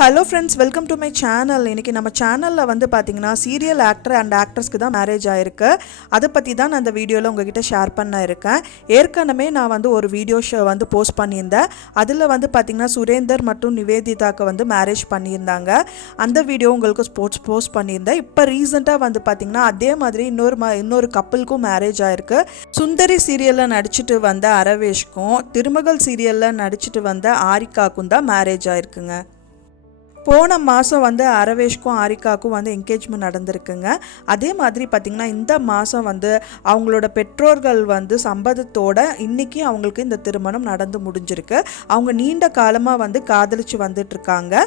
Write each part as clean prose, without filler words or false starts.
Hello friends, welcome to my channel. இன்றைக்கி நம்ம சேனலில் வந்து பார்த்திங்கன்னா சீரியல் ஆக்டர் அண்ட் ஆக்ட்ரஸ்க்கு தான் மேரேஜ் ஆகிருக்கு. அதை பற்றி தான் நான் அந்த வீடியோவில் உங்ககிட்ட ஷேர் பண்ண இருக்கேன். ஏற்கனவே நான் வந்து ஒரு வீடியோ வந்து போஸ்ட் பண்ணியிருந்தேன். அதில் வந்து பார்த்திங்கன்னா சுரேந்தர் மற்றும் நிவேதிதாக்கு வந்து மேரேஜ் பண்ணியிருந்தாங்க. அந்த வீடியோ உங்களுக்கு போஸ்ட் பண்ணியிருந்தேன். இப்போ ரீசெண்டாக வந்து பார்த்திங்கன்னா அதே மாதிரி இன்னொரு கப்பலுக்கும் மேரேஜ் ஆகிருக்கு. சுந்தரி சீரியலில் நடிச்சிட்டு வந்த அரவேஷ்க்கும் திருமகள் சீரியலில் நடிச்சிட்டு வந்த ஆரிக்காக்கும் தான் மேரேஜ் ஆகிருக்குங்க. போன மாதம் வந்து அரவேஷ்க்கும் ஆரிக்காவுக்கும் வந்து என்கேஜ்மெண்ட் நடந்திருக்குங்க. அதே மாதிரி பார்த்திங்கன்னா இந்த மாதம் வந்து அவங்களோட பெற்றோர்கள் வந்து சம்மதத்தோட இன்றைக்கி அவங்களுக்கு இந்த திருமணம் நடந்து முடிஞ்சிருக்கு. அவங்க நீண்ட காலமாக வந்து காதலிச்சு வந்துட்டுருக்காங்க.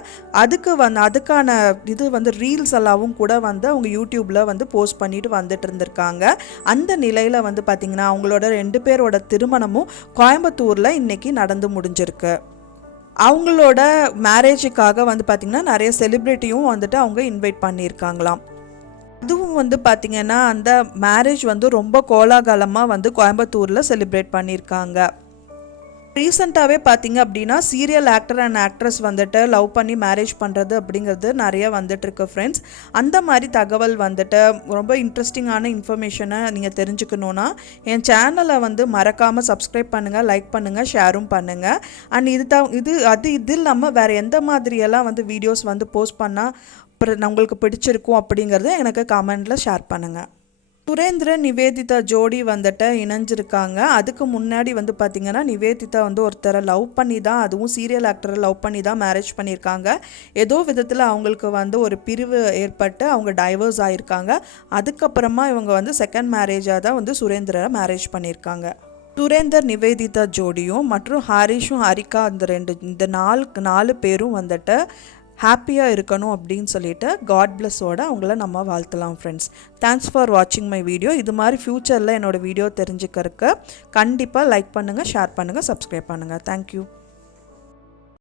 அதுக்கான இது வந்து ரீல்ஸ் எல்லாவும் கூட வந்து அவங்க யூடியூப்பில் வந்து போஸ்ட் பண்ணிட்டு வந்துட்டு இருந்திருக்காங்க. அந்த நிலையில் வந்து பார்த்திங்கன்னா அவங்களோட 2 பேரோட திருமணமும் கோயம்புத்தூரில் இன்றைக்கி நடந்து முடிஞ்சிருக்கு. அவங்களோட மேரேஜுக்காக வந்து பார்த்திங்கன்னா நிறைய செலிப்ரிட்டியும் வந்துட்டு அவங்க இன்வைட் பண்ணியிருக்காங்களாம். அதுவும் வந்து பார்த்திங்கன்னா அந்த மேரேஜ் வந்து ரொம்ப கோலாகலமாக வந்து கோயம்புத்தூரில் செலிப்ரேட் பண்ணியிருக்காங்க. ரீசெண்டாகவே பார்த்திங்க அப்படின்னா சீரியல் ஆக்டர் அண்ட் ஆக்ட்ரஸ் வந்துட்டு லவ் பண்ணி மேரேஜ் பண்ணுறது அப்படிங்கிறது நிறைய வந்துட்டுருக்கு ஃப்ரெண்ட்ஸ். அந்த மாதிரி தகவல் வந்துட்டு ரொம்ப இன்ட்ரெஸ்டிங்கான இன்ஃபர்மேஷனை நீங்கள் தெரிஞ்சுக்கணுன்னா என் சேனலை வந்து மறக்காமல் சப்ஸ்கிரைப் பண்ணுங்கள், லைக் பண்ணுங்கள், ஷேரும் பண்ணுங்கள். அண்ட் இது இல்லாமல் வேறு எந்த மாதிரியெல்லாம் வந்து வீடியோஸ் வந்து போஸ்ட் பண்ணால் உங்களுக்கு பிடிச்சிருக்கும் அப்படிங்கிறத எனக்கு கமெண்டில் ஷேர் பண்ணுங்கள். சுரேந்திரன் நிவேதிதா ஜோடி வந்துட்டு இணைஞ்சிருக்காங்க. அதுக்கு முன்னாடி வந்து பார்த்திங்கன்னா நிவேதிதா வந்து ஒருத்தரை லவ் பண்ணி தான், அதுவும் சீரியல் ஆக்டரை லவ் பண்ணி தான் மேரேஜ் பண்ணியிருக்காங்க. ஏதோ விதத்தில் அவங்களுக்கு வந்து ஒரு பிரிவு ஏற்பட்டு அவங்க டைவர்ஸ் ஆகியிருக்காங்க. அதுக்கப்புறமா இவங்க வந்து செகண்ட் மேரேஜாக தான் வந்து சுரேந்திரரை மேரேஜ் பண்ணியிருக்காங்க. சுரேந்தர் நிவேதிதா ஜோடியும் மற்றும் ஹரிஷும் ஹரிகா இந்த நாலு பேரும் வந்துட்டு ஹாப்பியாக இருக்கணும் அப்படின்னு சொல்லிட்டு காட் பிளஸோட அவங்கள நம்ம வாழ்த்தலாம் ஃப்ரெண்ட்ஸ். தேங்க்ஸ் ஃபார் வாட்சிங் மை வீடியோ. இது மாதிரி ஃப்யூச்சரில் என்னோடய வீடியோ தெரிஞ்சுக்கிறதுக்கு கண்டிப்பாக லைக் பண்ணுங்கள், ஷேர் பண்ணுங்கள், சப்ஸ்கிரைப் பண்ணுங்கள். தேங்க்யூ.